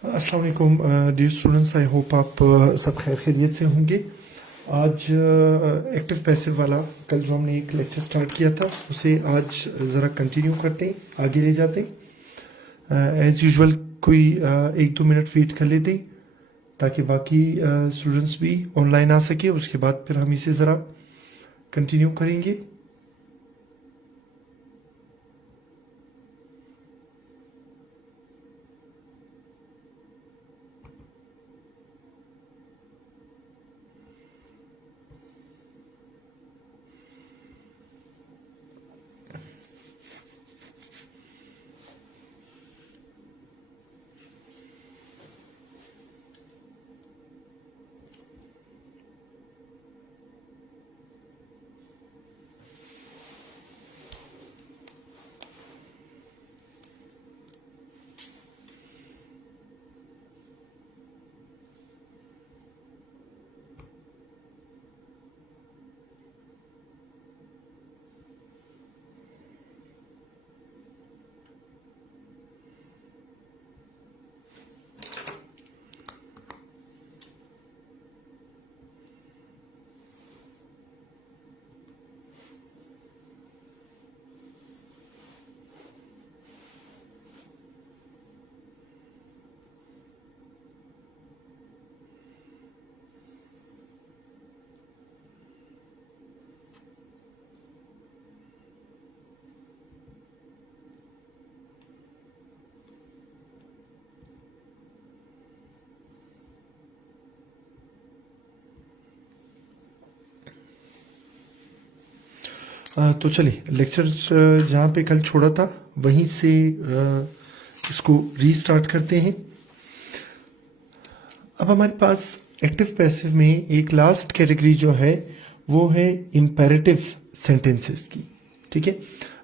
अस्सलाम वालेकुम dear students, I hope आप सब खैर खैरियत से होंगे। आज एक्टिव पैसिव वाला कल जो हमने एक लेक्चर स्टार्ट किया था उसे आज ज़रा कंटिन्यू करते हैं, आगे ले जाते हैं। एज़ यूजुअल कोई 1-2 मिनट वेट कर लेते हैं ताकि बाकी स्टूडेंट्स भी ऑनलाइन आ सके। उसके बाद फिर हम इसे ज़रा कंटिन्यू करेंगे। तो चलिए लेक्चर जहाँ पे कल छोड़ा था वहीं से इसको रीस्टार्ट करते हैं। अब हमारे पास एक्टिव पैसिव में एक लास्ट कैटेगरी जो है वो है इम्पेरेटिव सेंटेंसेस की। ठीक है,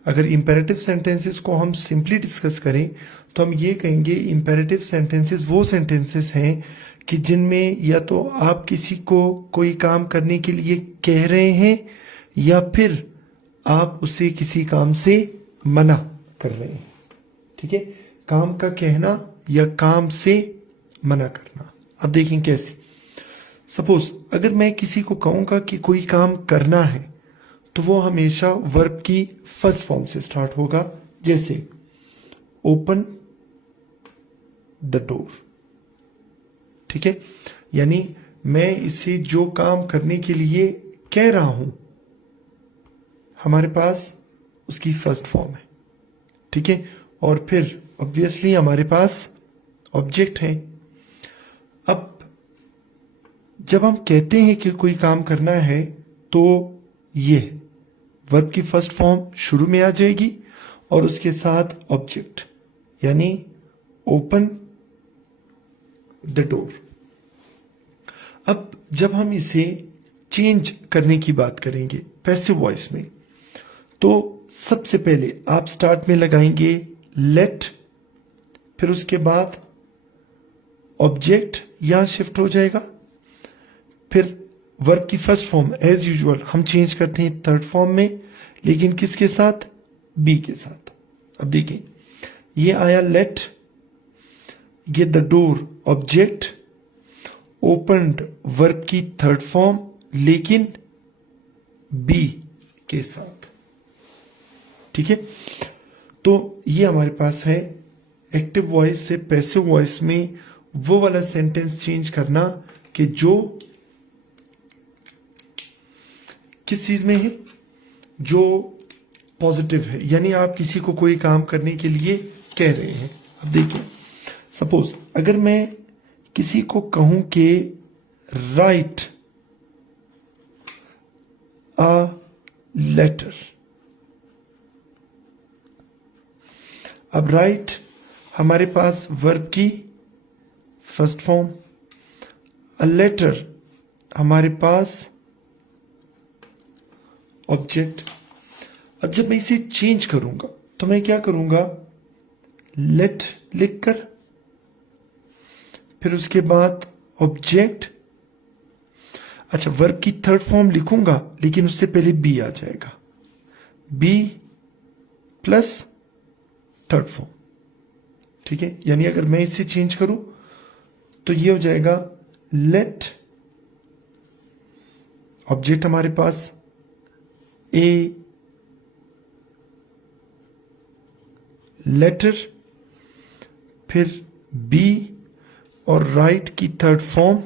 अगर इम्पेरेटिव सेंटेंसेस को हम सिंपली डिस्कस करें तो हम ये कहेंगे इम्पेरेटिव सेंटेंसेस वो सेंटेंसेस हैं कि जिनमें या तो आप किसी को कोई काम करने के लिए कह रहे हैं या फिर आप उसे किसी काम से मना कर रहे हैं। ठीक है, काम का कहना या काम से मना करना। अब देखें कैसे। सपोज अगर मैं किसी को कहूंगा कि कोई काम करना है तो वो हमेशा वर्ब की फर्स्ट फॉर्म से स्टार्ट होगा, जैसे ओपन द डोर। ठीक है, यानी मैं इसे जो काम करने के लिए कह रहा हूं हमारे पास उसकी फर्स्ट फॉर्म है। ठीक है, और फिर ऑब्वियसली हमारे पास ऑब्जेक्ट है। अब जब हम कहते हैं कि कोई काम करना है तो ये वर्ब की फर्स्ट फॉर्म शुरू में आ जाएगी और उसके साथ ऑब्जेक्ट, यानी ओपन द डोर। अब जब हम इसे चेंज करने की बात करेंगे पैसिव वॉइस में तो सबसे पहले आप स्टार्ट में लगाएंगे लेट, फिर उसके बाद ऑब्जेक्ट यहां शिफ्ट हो जाएगा, फिर वर्ब की फर्स्ट फॉर्म एज यूजुअल हम चेंज करते हैं थर्ड फॉर्म में, लेकिन किसके साथ? बी के साथ। अब देखें ये आया लेट, ये the door object, opened verb की थर्ड फॉर्म लेकिन बी के साथ। ठीक है, तो ये हमारे पास है एक्टिव वॉइस से पैसिव वॉइस में वो वाला सेंटेंस चेंज करना कि जो किस चीज में है, जो पॉजिटिव है, यानी आप किसी को कोई काम करने के लिए कह रहे हैं। अब देखिए सपोज अगर मैं किसी को कहूं कि राइट अ लेटर। अब राइट हमारे पास वर्ब की फर्स्ट फॉर्म, अ लेटर हमारे पास ऑब्जेक्ट। अब जब मैं इसे चेंज करूंगा तो मैं क्या करूंगा? लेट लिखकर फिर उसके बाद ऑब्जेक्ट। अच्छा, वर्ब की थर्ड फॉर्म लिखूंगा लेकिन उससे पहले बी आ जाएगा, बी प्लस थर्ड फॉर्म। ठीक है, यानी अगर मैं इसे चेंज करूं तो ये हो जाएगा लेट ऑब्जेक्ट हमारे पास ए लेटर, फिर बी और राइट की third form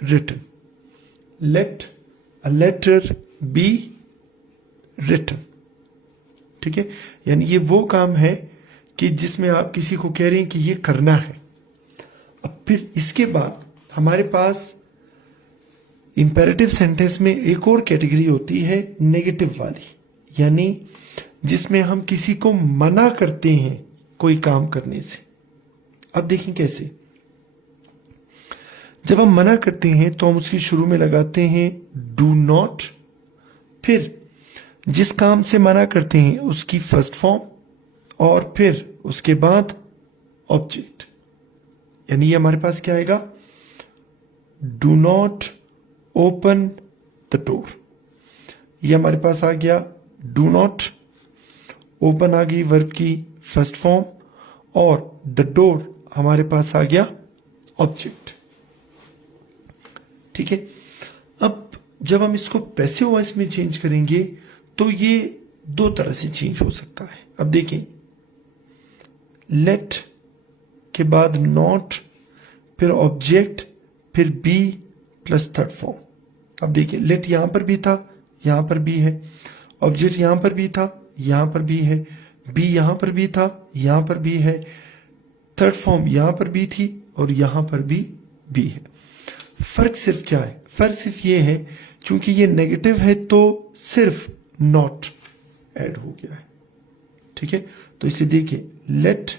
written. Let a letter be written. ठीक है, यानी ये वो काम है कि जिसमें आप किसी को कह रहे हैं कि ये करना है। अब फिर इसके बाद हमारे पास इंपेरेटिव सेंटेंस में एक और कैटेगरी होती है नेगेटिव वाली, यानी जिसमें हम किसी को मना करते हैं कोई काम करने से। अब देखें कैसे। जब हम मना करते हैं तो हम उसकी शुरू में लगाते हैं डू नॉट, फिर जिस काम से मना करते हैं उसकी फर्स्ट फॉर्म, और फिर उसके बाद ऑब्जेक्ट। यानी ये हमारे पास क्या आएगा, do not open the door. ये हमारे पास आ गया डू नॉट, ओपन आ गई वर्ब की फर्स्ट फॉर्म, और द डोर हमारे पास आ गया ऑब्जेक्ट। ठीक है, अब जब हम इसको पैसिव वॉइस में चेंज करेंगे तो ये दो तरह से चेंज हो सकता है। अब देखें, लेट के बाद नॉट, फिर ऑब्जेक्ट, फिर बी प्लस थर्ड फॉर्म। अब देखिए, लेट यहां पर भी था, यहां पर भी है, ऑब्जेक्ट यहां पर भी था, यहां पर भी है, बी यहां पर भी था, यहां पर भी है, थर्ड फॉर्म यहां पर भी थी और यहां पर भी है। फर्क सिर्फ क्या है, फर्क सिर्फ ये है चूंकि ये नेगेटिव है तो सिर्फ नॉट ऐड हो गया है। ठीक है, तो इसे देखिए, let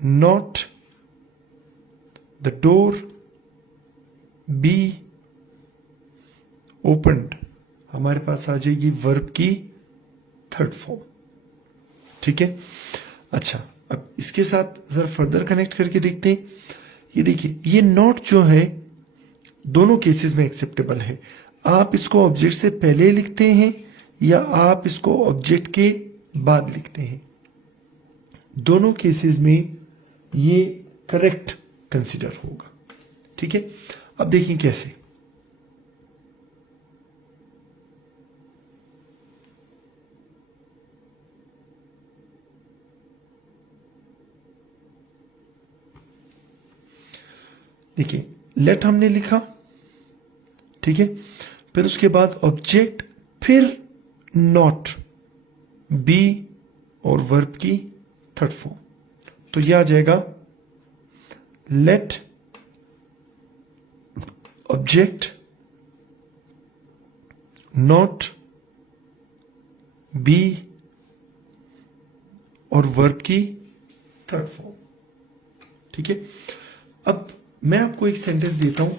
not the door be opened, हमारे पास आ जाएगी वर्ब की थर्ड फॉर्म। ठीक है, अच्छा, अब इसके साथ जरा फर्दर कनेक्ट करके देखते हैं। ये देखिए, ये नॉट जो है दोनों केसेस में एक्सेप्टेबल है। आप इसको ऑब्जेक्ट से पहले लिखते हैं या आप इसको ऑब्जेक्ट के बाद लिखते हैं, दोनों केसेस में ये करेक्ट कंसीडर होगा। ठीक है, अब देखिए कैसे। देखिए, लेट हमने लिखा, ठीक है, फिर उसके बाद ऑब्जेक्ट, फिर नॉट, बी और वर्ब की थर्ड फॉर्म। तो यह आ जाएगा लेट ऑब्जेक्ट नॉट बी और वर्ब की थर्ड फॉर्म। ठीक है, अब मैं आपको एक सेंटेंस देता हूं,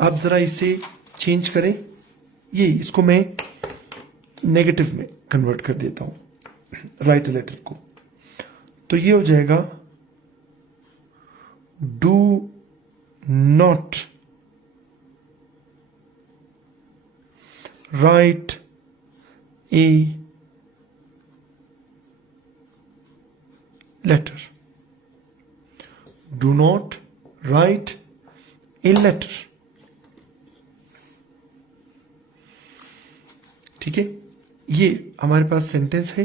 आप जरा इसे चेंज करें। ये इसको मैं नेगेटिव में कन्वर्ट कर देता हूं, राइट लेटर को। तो ये हो जाएगा do not write a letter. Do not write a letter. ठीक है, ये हमारे पास सेंटेंस है।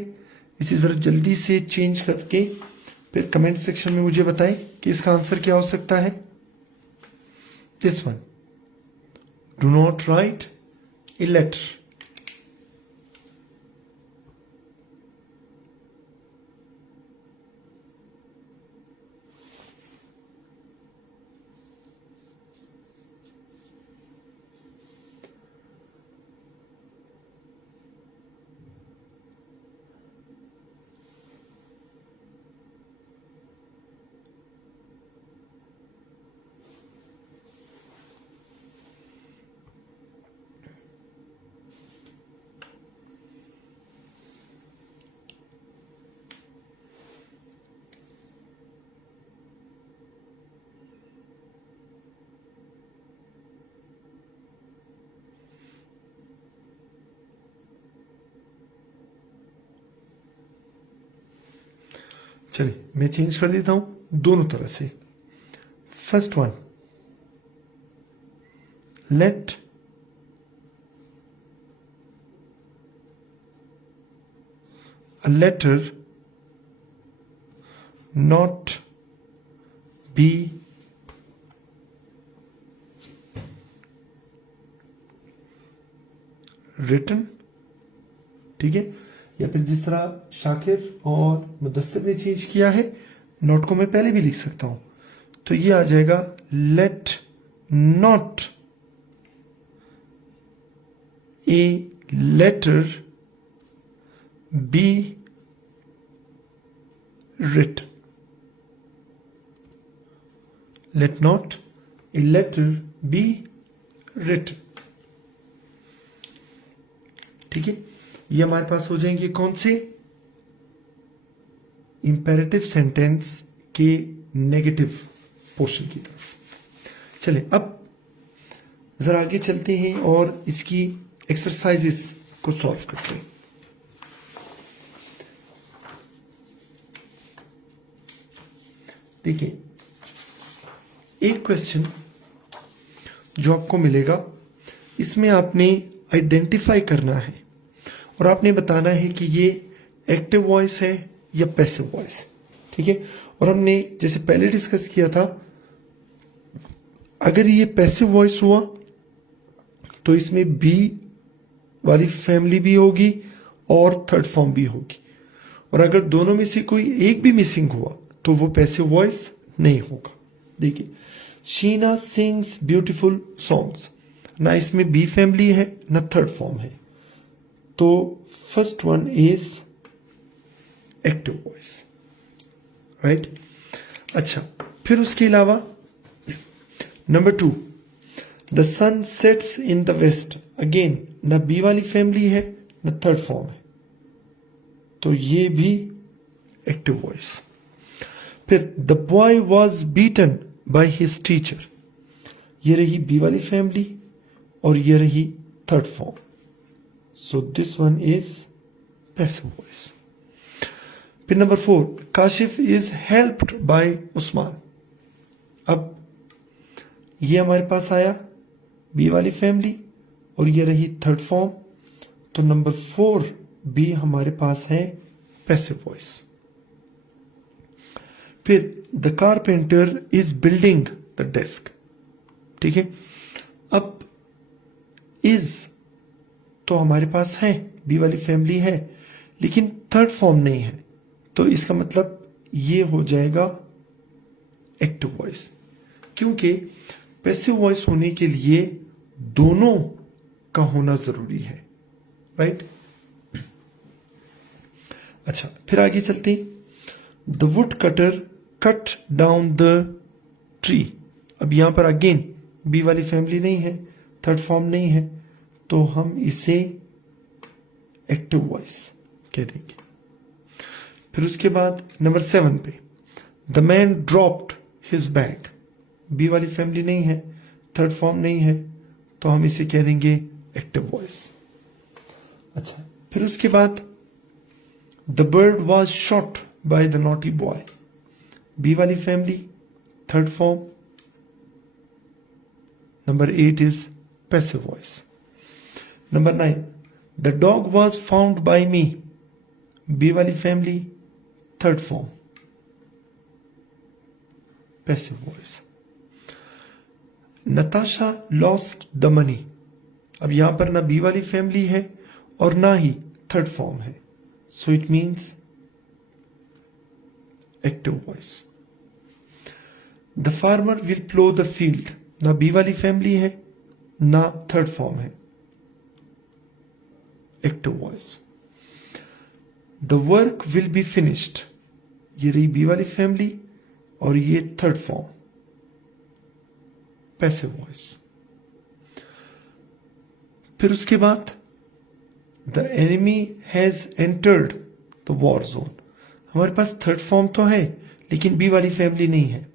इसे जरा जल्दी से चेंज करके फिर कमेंट सेक्शन में मुझे बताएं कि इसका आंसर क्या हो सकता है। This one, do not write a letter. चलिए मैं चेंज कर देता हूं दोनों तरह से. First one, let a letter not be written. ठीक है, या फिर जिस तरह शाकिर और मुदस्सिर ने चेंज किया है, नोट को मैं पहले भी लिख सकता हूं. तो ये आ जाएगा let not a letter be written. Let not a letter be written. ठीक है, ये हमारे पास हो जाएंगे कौन से? इंपेरेटिव सेंटेंस के नेगेटिव पोर्शन की तरफ. चलिए अब जरा आगे चलते हैं और इसकी एक्सरसाइजेस को सॉल्व करते हैं. देखिए, एक क्वेश्चन जो आपको मिलेगा, इसमें आपने आइडेंटिफाई करना है और आपने बताना है कि ये एक्टिव वॉइस है या पैसिव वॉइस. ठीक है, और हमने जैसे पहले डिस्कस किया था, अगर ये पैसिव वॉइस हुआ तो इसमें बी वाली फैमिली भी होगी और थर्ड फॉर्म भी होगी, और अगर दोनों में से कोई एक भी मिसिंग हुआ तो वो पैसिव वॉइस नहीं होगा. देखिए, शीना सिंग्स ब्यूटीफुल सॉन्ग्स, ना इसमें बी फैमिली है ना थर्ड फॉर्म है, तो first one is active voice, right. अच्छा, फिर उसके अलावा number 2, the sun sets in the west, again ना बी वाली फैमिली है ना थर्ड फॉर्म है, तो ये भी एक्टिव वॉइस. फिर the boy was beaten by his teacher, ये रही बी वाली फैमिली और ये रही third form, so this one is passive voice. फिर number 4, Kashif is helped by Usman, अब ये हमारे पास आया बी वाली फैमिली और ये रही थर्ड फॉर्म, तो नंबर 4 बी हमारे पास है पैसिव वॉइस. फिर the carpenter is building the desk. ठीक है, अब इज तो हमारे पास है, बी वाली फैमिली है, लेकिन थर्ड फॉर्म नहीं है, तो इसका मतलब ये हो जाएगा एक्टिव वॉइस, क्योंकि पैसिव वॉइस होने के लिए दोनों का होना जरूरी है, राइट. अच्छा, फिर आगे चलते हैं. The wood cutter cut down the tree, अब यहां पर अगेन बी वाली फैमिली नहीं है, थर्ड फॉर्म नहीं है, तो हम इसे एक्टिव वॉइस कह देंगे. फिर उसके बाद नंबर 7 पे, the man dropped his bag, be वाली फैमिली नहीं है, थर्ड फॉर्म नहीं है, तो हम इसे कह देंगे एक्टिव वॉइस. अच्छा, फिर उसके बाद the bird was shot by the naughty boy, B वाली family, third form, number 8 is passive voice. Number 9, the dog was found by me, B वाली family, third form, passive voice. Natasha lost the money, अब यहां पर ना B वाली family है और ना ही थर्ड फॉर्म है, so it means active voice. The farmer will plough the field, ना बी वाली फैमिली है ना थर्ड फॉर्म है, active voice. The work will be finished, ये रही बी वाली फैमिली और ये थर्ड फॉर्म, पैसिव वॉइस. फिर उसके बाद the enemy has entered the war zone, हमारे पास थर्ड फॉर्म तो है लेकिन बी वाली फैमिली नहीं है,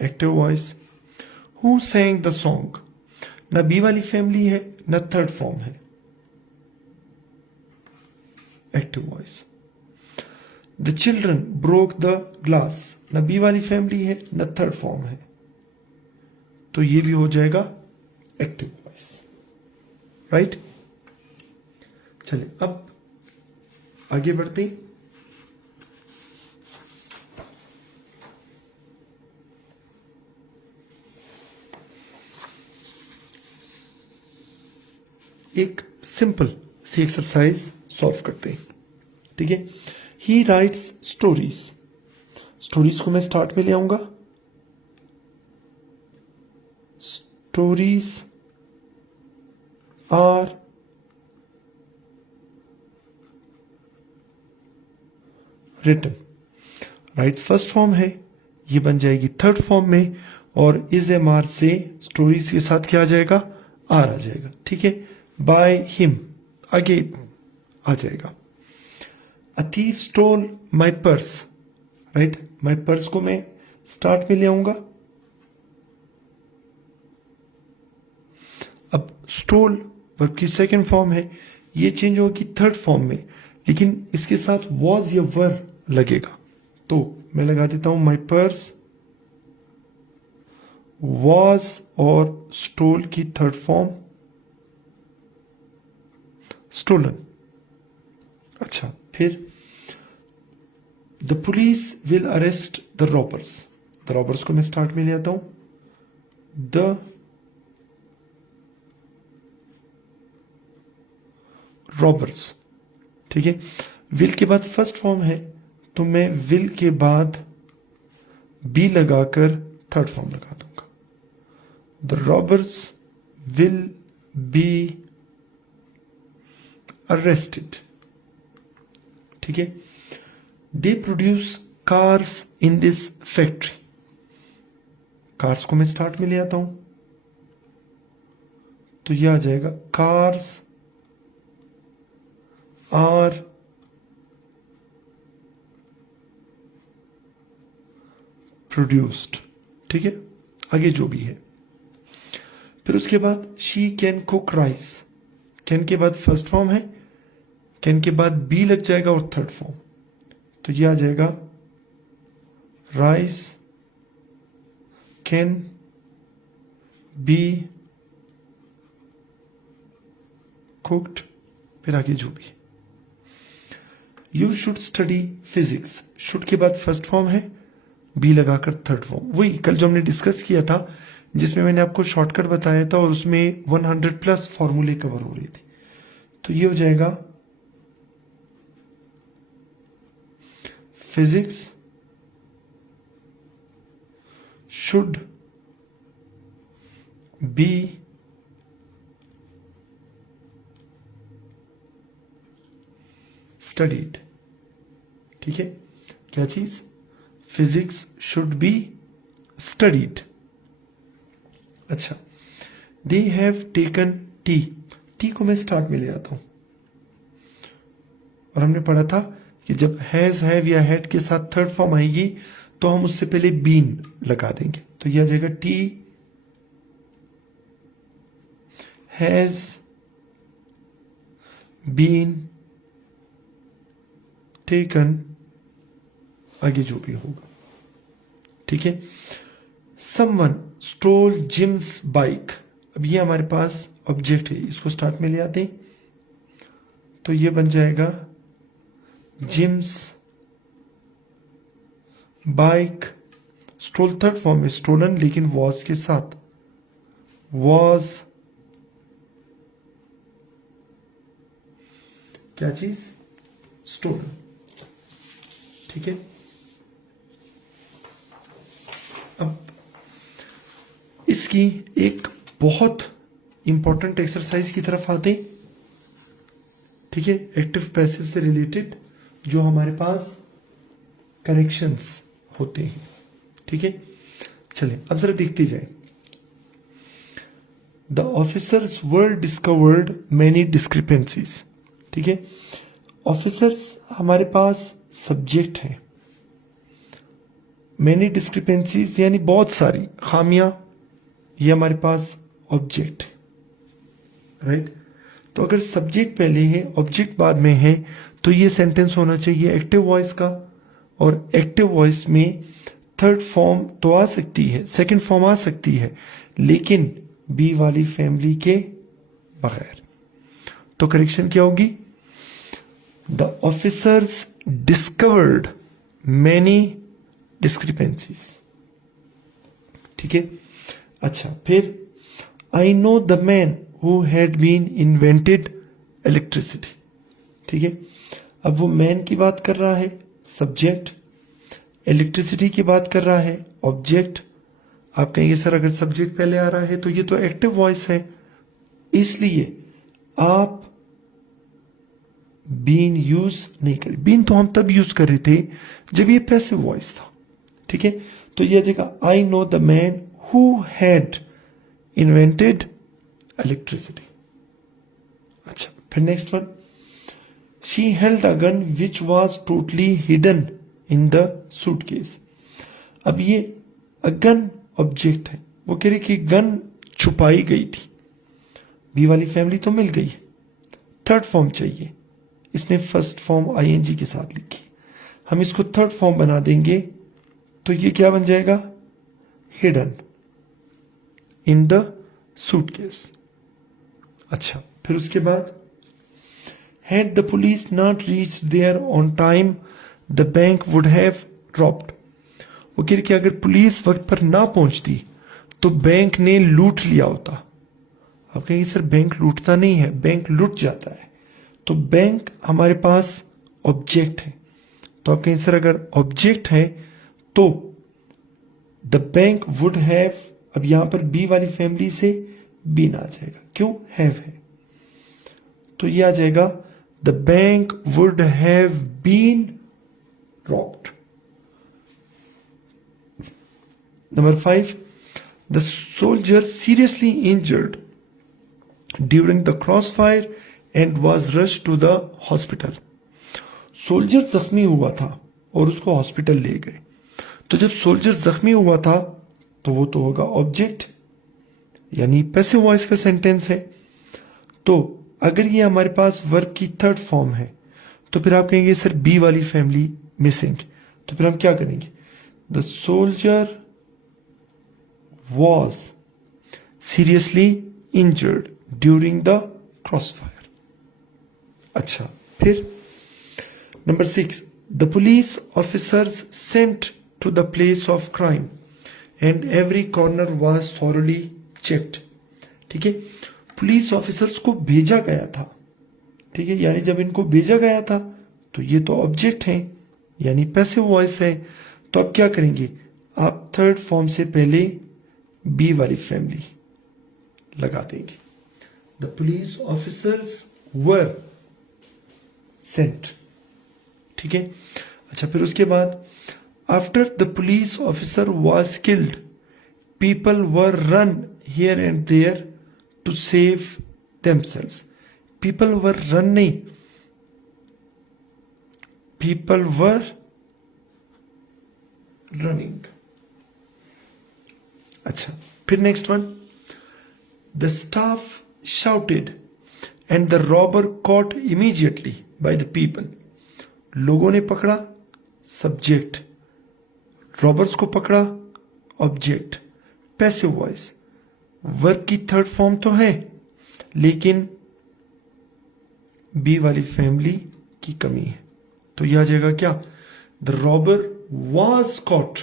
active voice. Who sang the song, ना बी वाली फैमिली है ना थर्ड फॉर्म है, active voice. The children broke the glass, न बी वाली फैमिली है न थर्ड फॉर्म है, तो ये भी हो जाएगा एक्टिव वॉइस, राइट। चलिए अब आगे बढ़ते हैं। एक सिंपल सी एक्सरसाइज सॉल्व करते हैं, ठीक है। ही राइट्स स्टोरीज, स्टोरीज को मैं स्टार्ट में ले आऊंगा। Stories are written, writes first form है, ये बन जाएगी थर्ड फॉर्म में, और इज एम आर से स्टोरीज के साथ क्या आ जाएगा, आर आ जाएगा, ठीक है। बाय हिम आगे आ जाएगा। A thief stole my purse, right, my purse को मैं स्टार्ट में ले आऊंगा। अब स्टोल वर्ब की सेकंड फॉर्म है, ये चेंज होगी थर्ड फॉर्म में, लेकिन इसके साथ वॉज या वर लगेगा, तो मैं लगा देता हूं माई पर्स वॉज, और स्टोल की थर्ड फॉर्म स्टोलन। अच्छा, फिर the police will arrest the robbers, the robbers को मैं स्टार्ट में ले आता हूं। द रॉबर्स, ठीक है। विल के बाद फर्स्ट फॉर्म है, तो मैं विल के बाद बी लगाकर थर्ड फॉर्म लगा दूंगा। The robbers will be arrested, ठीक है। They produce cars in this factory, cars को मैं स्टार्ट में ले आता हूं, तो यह आ जाएगा कार्स आर प्रोड्यूस्ड, ठीक है। आगे जो भी है, फिर उसके बाद she can cook rice, can के बाद फर्स्ट फॉर्म है, कैन के बाद बी लग जाएगा और थर्ड फॉर्म, तो ये आ जाएगा राइस कैन बी कुक्ड, फिर आगे जो भी। You should study physics, should के बाद फर्स्ट फॉर्म है, बी लगाकर थर्ड फॉर्म, वही कल जो हमने डिस्कस किया था, जिसमें मैंने आपको शॉर्टकट बताया था और उसमें 100+ फॉर्मूले कवर हो रही थी, तो ये हो जाएगा फिजिक्स शुड बी स्टडीड, ठीक है। क्या चीज, फिजिक्स शुड बी स्टडीड। अच्छा, they have taken T, T को मैं स्टार्ट में ले आता हूं, और हमने पढ़ा था कि जब हैज हैव या हैड के साथ थर्ड फॉर्म आएगी तो हम उससे पहले बीन लगा देंगे, तो यह आ जाएगा टी हैज बीन टेकन, आगे जो भी होगा, ठीक है। समवन स्टोल जिम्स बाइक, अब ये हमारे पास ऑब्जेक्ट है, इसको स्टार्ट में ले आते हैं, तो ये बन जाएगा Jim's bike, stole third form में स्टोलन, लेकिन वॉज के साथ, वॉज क्या चीज, स्टोलन, ठीक है। अब इसकी एक बहुत इंपॉर्टेंट एक्सरसाइज की तरफ आते, ठीक है, एक्टिव पैसिव से रिलेटेड, जो हमारे पास कनेक्शंस होते हैं, ठीक है। चलिए अब जरा देखते जाए। The officers were discovered many discrepancies, ठीक है। ऑफिसर्स हमारे पास सब्जेक्ट है, मैनी डिस्क्रिपेंसीज यानी बहुत सारी खामियां, ये हमारे पास ऑब्जेक्ट है, राइट। तो अगर सब्जेक्ट पहले है ऑब्जेक्ट बाद में है, तो ये सेंटेंस होना चाहिए एक्टिव वॉइस का, और एक्टिव वॉइस में थर्ड फॉर्म तो आ सकती है, सेकंड फॉर्म आ सकती है, लेकिन बी वाली फैमिली के बगैर। तो करेक्शन क्या होगी? The officers discovered many discrepancies. ठीक है, अच्छा, फिर I know the man who had been invented electricity. ठीक है, अब वो मैन की बात कर रहा है, सब्जेक्ट, इलेक्ट्रिसिटी की बात कर रहा है, ऑब्जेक्ट। आप कहेंगे सर अगर सब्जेक्ट पहले आ रहा है तो ये तो एक्टिव वॉइस है, इसलिए आप बीन यूज नहीं करें। बीन तो हम तब यूज कर रहे थे जब ये पैसिव वॉइस था। ठीक है, तो ये जगह आई know the man who had invented electricity. अच्छा, फिर next one, she held a gun which was totally hidden in the suitcase. अब ये गन ऑब्जेक्ट है, वो कह रही कि गन छुपाई गई थी। बी वाली फैमिली तो मिल गई, थर्ड फॉर्म चाहिए, इसने फर्स्ट फॉर्म आईएनजी के साथ लिखी, हम इसको थर्ड फॉर्म बना देंगे तो ये क्या बन जाएगा? Hidden in the suitcase. अच्छा, फिर उसके बाद had the police not reached there on time the bank would have robbed। वो कह रही कि अगर पुलिस वक्त पर ना पहुंचती तो बैंक ने लूट लिया होता। आप कहेंगे सर बैंक लूटता नहीं है, बैंक लूट जाता है। तो बैंक हमारे पास ऑब्जेक्ट है, तो आप कहेंगे सर अगर ऑब्जेक्ट है तो द बैंक वुड हैव, अब यहां पर बी वाली फैमिली से बीन आ जाएगा, क्यों? हैव है, तो ये आ जाएगा the bank would have been robbed. Number 5, the soldier seriously injured during the cross fire and was rush to the hospital. Soldier जख्मी हुआ था और उसको हॉस्पिटल ले गए। तो जब सोल्जर जख्मी हुआ था तो वो तो होगा ऑब्जेक्ट, यानी पैसिव वॉइस का सेंटेंस है। तो अगर ये हमारे पास वर्ब की थर्ड फॉर्म है तो फिर आप कहेंगे सर बी वाली फैमिली मिसिंग, तो फिर हम क्या करेंगे? The soldier was seriously injured during the cross fire. अच्छा, फिर number 6, the police officers sent to the place of crime and every corner was thoroughly checked. ठीक है, पुलिस ऑफिसर्स को भेजा गया था। ठीक है, यानी जब इनको भेजा गया था तो ये तो ऑब्जेक्ट है, यानी पैसिव वॉइस है। तो अब क्या करेंगे? आप थर्ड फॉर्म से पहले बी वाली फैमिली लगा देंगे। The police officers were sent. ठीक है, अच्छा, फिर उसके बाद after the police officer was killed people were run here and there to save themselves। People were run नहीं, पीपल वर रनिंग। अच्छा, फिर next one, the staff shouted and the robber caught immediately by the people. लोगों ने पकड़ा, subject, robbers को पकड़ा, object, passive voice. Verb की third form तो है लेकिन बी वाली फैमिली की कमी है, तो यह आ जाएगा क्या? The robber was caught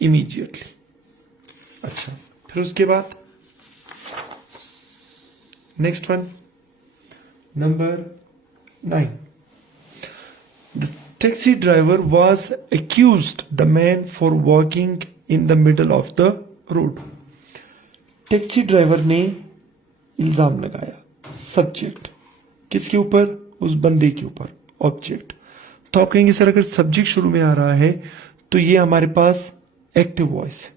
immediately. अच्छा, फिर उसके बाद next one, number 9, the taxi driver was accused the man for walking in the middle of the road. Taxi driver ने इल्जाम लगाया, सब्जेक्ट, किसके ऊपर? उस बंदे के ऊपर, ऑब्जेक्ट। तो आप कहेंगे सर अगर सब्जेक्ट शुरू में आ रहा है तो ये हमारे पास एक्टिव वॉइस है,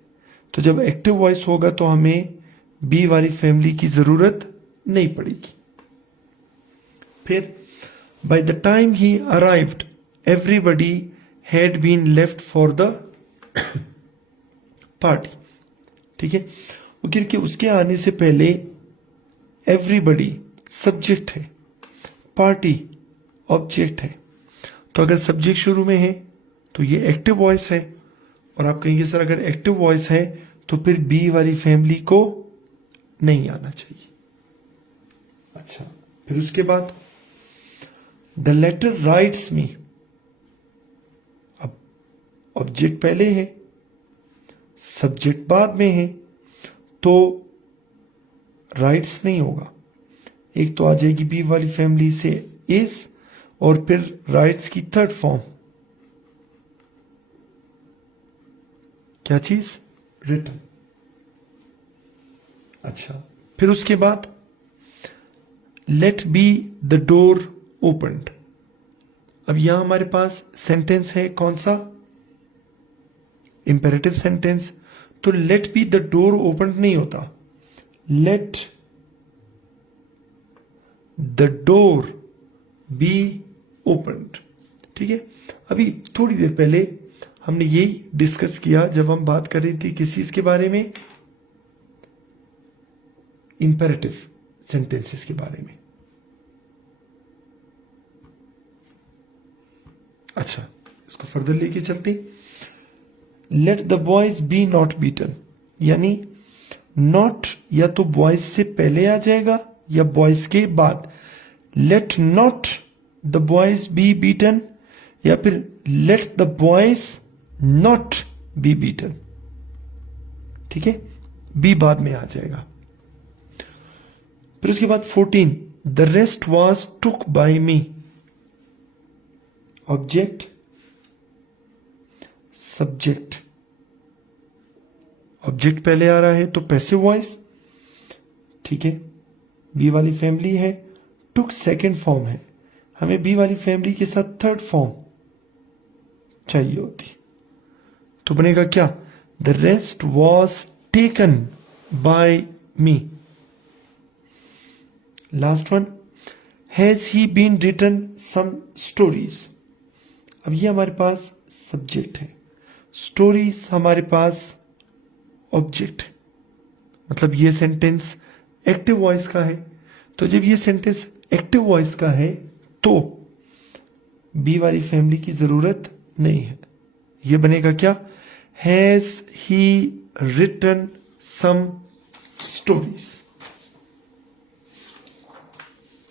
तो जब एक्टिव वॉइस होगा तो हमें बी वाली फैमिली की जरूरत नहीं पड़ेगी। फिर by the time he arrived everybody had been left for the party. ठीक है, वो गिर के उसके आने से पहले एवरीबडी सब्जेक्ट है, पार्टी ऑब्जेक्ट है। तो अगर सब्जेक्ट शुरू में है तो ये एक्टिव वॉइस है। और आप कहेंगे सर अगर एक्टिव वॉइस है तो फिर बी वाली फैमिली को नहीं आना चाहिए। अच्छा, फिर उसके बाद द लेटर राइट्स मी। अब ऑब्जेक्ट पहले है, सब्जेक्ट बाद में है, तो राइट्स नहीं होगा। एक तो आ जाएगी बी वाली फैमिली से इज, और फिर राइट्स की थर्ड फॉर्म क्या चीज? रिटन। अच्छा, फिर उसके बाद let be the door opened. अब यहां हमारे पास सेंटेंस है कौन सा? Imperative sentence. तो let be the door opened नहीं होता, let the door be opened. ठीक है, अभी थोड़ी देर पहले हमने यही डिस्कस किया जब हम बात कर रही थी किस चीज के बारे में? इंपेरेटिव सेंटेंसेस के बारे में। अच्छा, इसको फर्दर लेके चलते। Let the boys be not beaten, यानी नॉट या तो बॉयज से पहले आ जाएगा या बॉयज के बाद। Late not the boys B beaten, या फिर late the boys not be beaten. ठीक है, बी बाद में आ जाएगा। फिर उसके बाद 14 the rest was took by me. Object, subject, object पहले आ रहा है तो पैसिव वॉइस। ठीक है, बी वाली फैमिली है, टुक सेकंड फॉर्म है, हमें बी वाली फैमिली के साथ थर्ड फॉर्म चाहिए होती, तो बनेगा क्या? The rest was taken by me. Last one, has he been written some stories. अब ये हमारे पास सब्जेक्ट है, स्टोरीज हमारे पास ऑब्जेक्ट, मतलब ये सेंटेंस एक्टिव वॉइस का है। तो जब ये सेंटेंस एक्टिव वॉइस का है तो बी वाली फैमिली की जरूरत नहीं है। ये बनेगा क्या? Has he written some stories.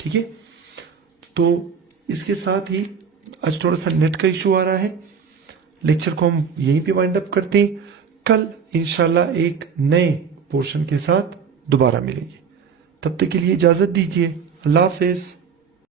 ठीक है, तो इसके साथ ही आज थोड़ा सा नेट का इशू आ रहा है, लेक्चर को हम यहीं पे वाइंड अप करते हैं। कल इंशाल्लाह एक नए पोर्शन के साथ दोबारा मिलेंगे। तब तक के लिए इजाजत दीजिए। अल्लाह हाफिज।